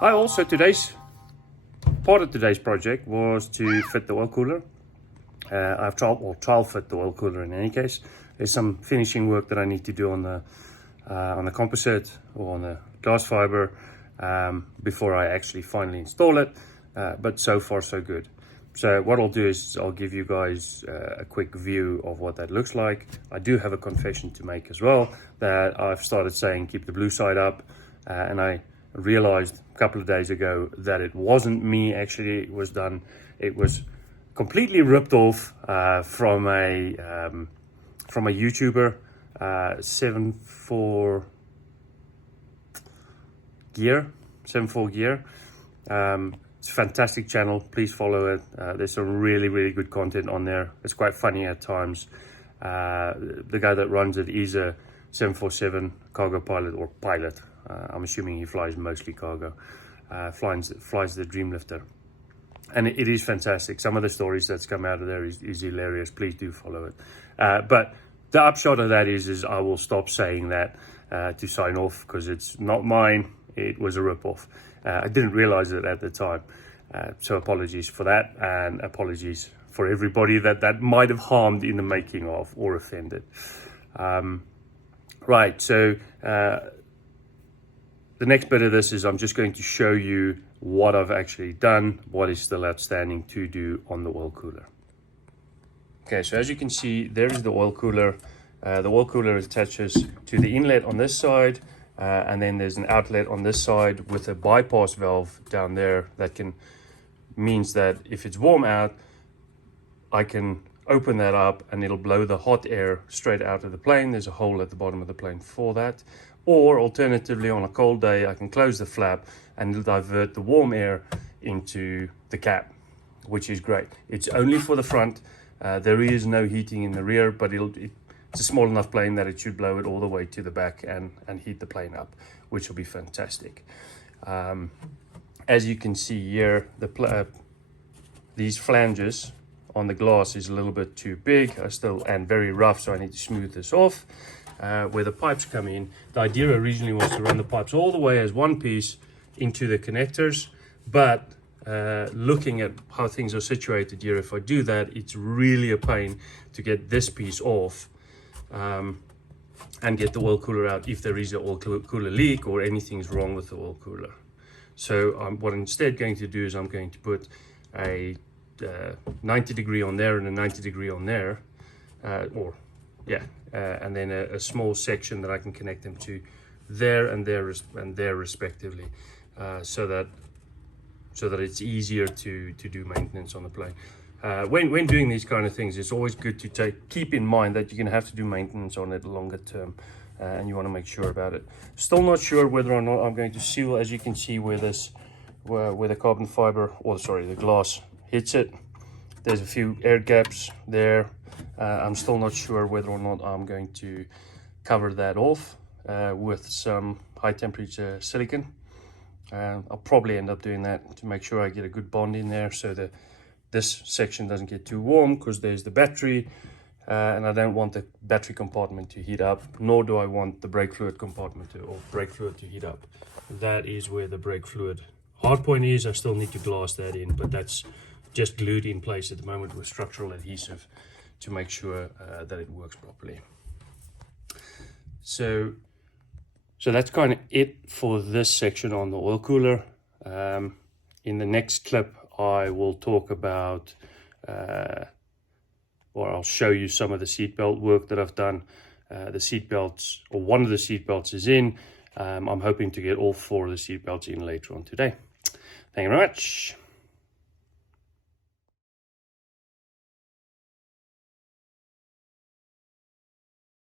Also part of today's project was to fit the oil cooler. I've trial fit the oil cooler in any case. There's some finishing work that I need to do on the composite or on the glass fiber before I actually finally install it. But so far so good. So what I'll do is I'll give you guys a quick view of what that looks like. I do have a confession to make as well, that I've started saying keep the blue side up, and I realized a couple of days ago that it wasn't me actually. It was done. It was completely ripped off from a YouTuber, 74 Gear. It's a fantastic channel. Please follow it. There's some really good content on there. It's quite funny at times. The guy that runs it is a 747 cargo pilot or pilot. I'm assuming he flies mostly cargo. Flies the Dreamlifter. And it is fantastic. Some of the stories that's come out of there is hilarious. Please do follow it. But the upshot of that is I will stop saying that to sign off, because it's not mine. It was a rip-off. I didn't realize it at the time. So apologies for that, and apologies for everybody that might have harmed in the making of or offended. Right, so the next bit of this is I'm just going to show you what I've actually done, what is still outstanding to do on the oil cooler. Okay, so as you can see, there is the oil cooler. The oil cooler attaches to the inlet on this side, and then there's an outlet on this side with a bypass valve down there that means that if it's warm out, I can open that up and it'll blow the hot air straight out of the plane. There's a hole at the bottom of the plane for that. Or alternatively, on a cold day, I can close the flap and it'll divert the warm air into the cab, which is great. It's only for the front. There is no heating in the rear, but it's a small enough plane that it should blow it all the way to the back and heat the plane up, which will be fantastic. As you can see here, these flanges on the glass is a little bit too big and very rough, so I need to smooth this off. Where the pipes come in, the idea originally was to run the pipes all the way as one piece into the connectors, but looking at how things are situated here, if I do that, it's really a pain to get this piece off and get the oil cooler out if there is an oil cooler leak or anything's wrong with the oil cooler. So what I'm instead going to do is I'm going to put a 90 degree on there and a 90 degree on there, and then a small section that I can connect them to there and there respectively, so that it's easier to do maintenance on the plane. When doing these kind of things, it's always good to keep in mind that you're going to have to do maintenance on it longer term, and you want to make sure about it. Still not sure whether or not I'm going to seal. As you can see where the carbon fiber, the glass hits it, there's a few air gaps there. I'm still not sure whether or not I'm going to cover that off with some high temperature silicone. I'll probably end up doing that to make sure I get a good bond in there, so that this section doesn't get too warm, because there's the battery, and I don't want the battery compartment to heat up, nor do I want the brake fluid compartment brake fluid to heat up. That is where the brake fluid hard point is. I still need to glass that in, but that's just glued in place at the moment with structural adhesive to make sure that it works properly. So that's kind of it for this section on the oil cooler. In the next clip, I will talk about, or I'll show you some of the seatbelt work that I've done. The seatbelts, or one of the seatbelts is in. I'm hoping to get all 4 of the seatbelts in later on today. Thank you very much.